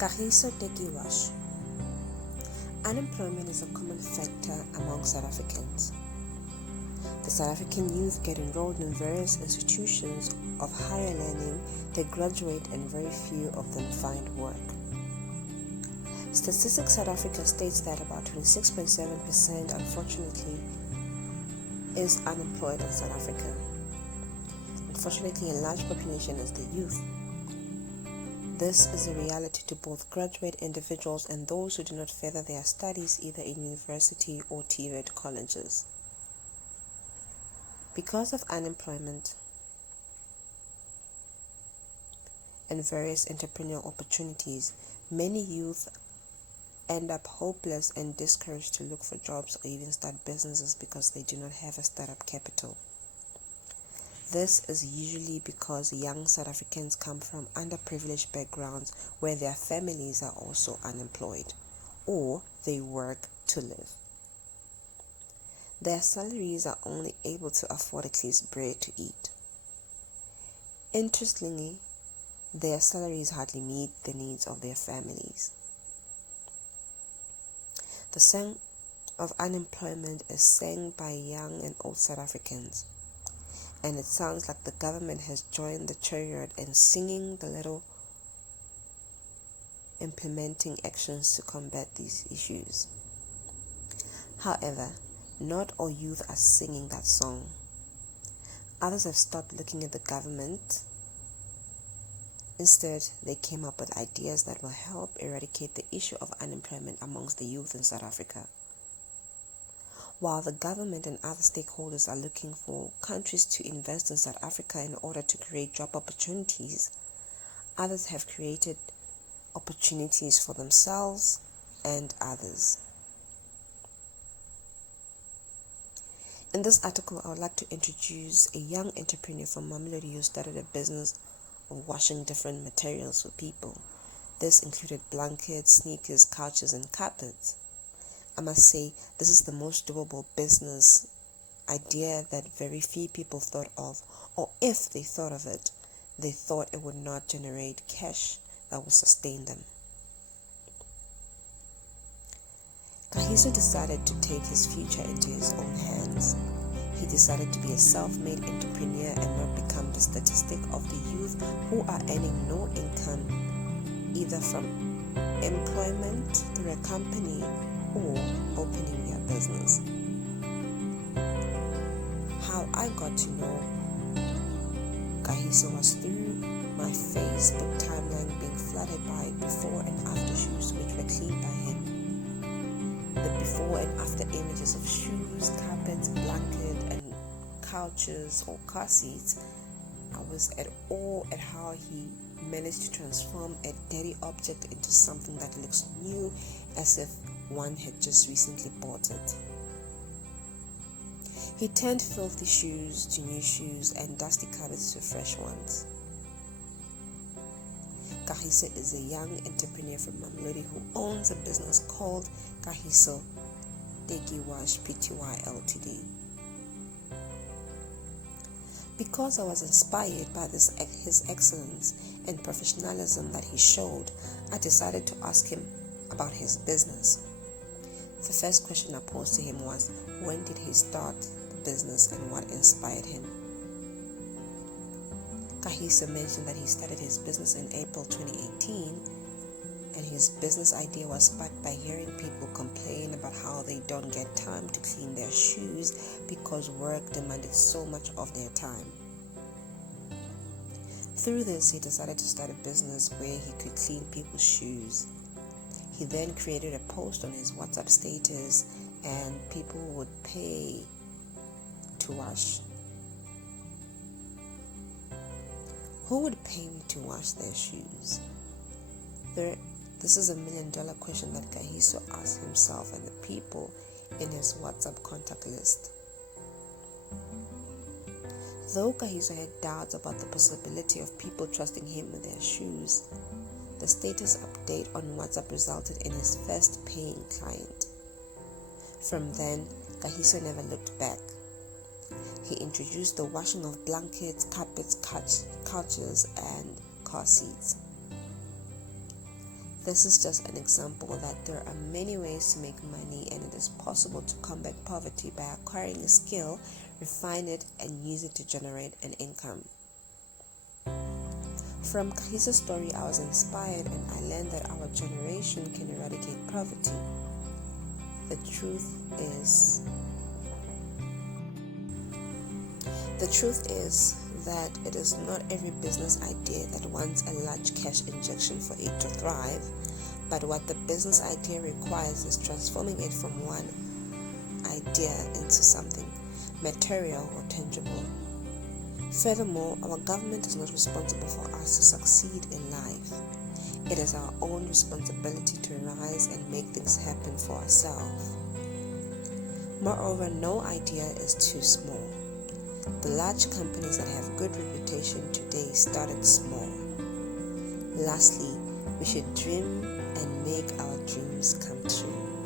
Kagiso Tekkie wash. Unemployment is a common factor among South Africans. The South African youth get enrolled in various institutions of higher learning, they graduate and very few of them find work. Statistics South Africa states that about 26.7% unfortunately is unemployed in South Africa. Unfortunately, a large population is the youth. This is a reality to both graduate individuals and those who do not further their studies either in university or TVET colleges. Because of unemployment and various entrepreneurial opportunities, many youth end up hopeless and discouraged to look for jobs or even start businesses because they do not have a startup capital. This is usually because young South Africans come from underprivileged backgrounds where their families are also unemployed or they work to live. Their salaries are only able to afford at least bread to eat. Interestingly, their salaries hardly meet the needs of their families. The song of unemployment is sang by young and old South Africans, and it sounds like the government has joined the chariot in singing the little implementing actions to combat these issues. However, not all youth are singing that song. Others have stopped looking at the government. Instead, they came up with ideas that will help eradicate the issue of unemployment amongst the youth in South Africa. While the government and other stakeholders are looking for countries to invest in South Africa in order to create job opportunities, others have created opportunities for themselves and others. In this article, I would like to introduce a young entrepreneur from Mamelodi who started a business of washing different materials for people. This included blankets, sneakers, couches, and carpets. I must say, this is the most doable business idea that very few people thought of, or if they thought of it, they thought it would not generate cash that would sustain them. Kagiso decided to take his future into his own hands. He decided to be a self-made entrepreneur and not become the statistic of the youth who are earning no income either from employment through a company or opening their business. How I got to know Kagiso was through my Facebook timeline being flooded by before and after shoes which were cleaned by him. The before and after images of shoes, carpets, blanket, and couches or car seats. I was at awe at how he managed to transform a dirty object into something that looks new, as if one had just recently bought it. He turned filthy shoes to new shoes and dusty carpets to fresh ones. Kagiso is a young entrepreneur from Mamelodi who owns a business called Kagiso Tekkie Wash Pty Ltd. Because I was inspired by his excellence and professionalism that he showed, I decided to ask him about his business. The first question I posed to him was, when did he start the business and what inspired him? Kagiso mentioned that he started his business in April 2018, and his business idea was sparked by hearing people complain about how they don't get time to clean their shoes because work demanded so much of their time. Through this, he decided to start a business where he could clean people's shoes. He then created a post on his WhatsApp status, and people would pay to wash. Who would pay me to wash their shoes? This is $1 million question that Kagiso asked himself and the people in his WhatsApp contact list. Though Kagiso had doubts about the possibility of people trusting him with their shoes, the status update on WhatsApp resulted in his first paying client. From then, Kagiso never looked back. He introduced the washing of blankets, carpets, couches, and car seats. This is just an example that there are many ways to make money, and it is possible to combat poverty by acquiring a skill, refine it, and use it to generate an income. From Kagiso's story, I was inspired and I learned that our generation can eradicate poverty. The truth is that it is not every business idea that wants a large cash injection for it to thrive, but what the business idea requires is transforming it from one idea into something material or tangible. Furthermore, our government is not responsible for us to succeed in life. It is our own responsibility to rise and make things happen for ourselves. Moreover, no idea is too small. The large companies that have good reputation today started small. Lastly, we should dream and make our dreams come true.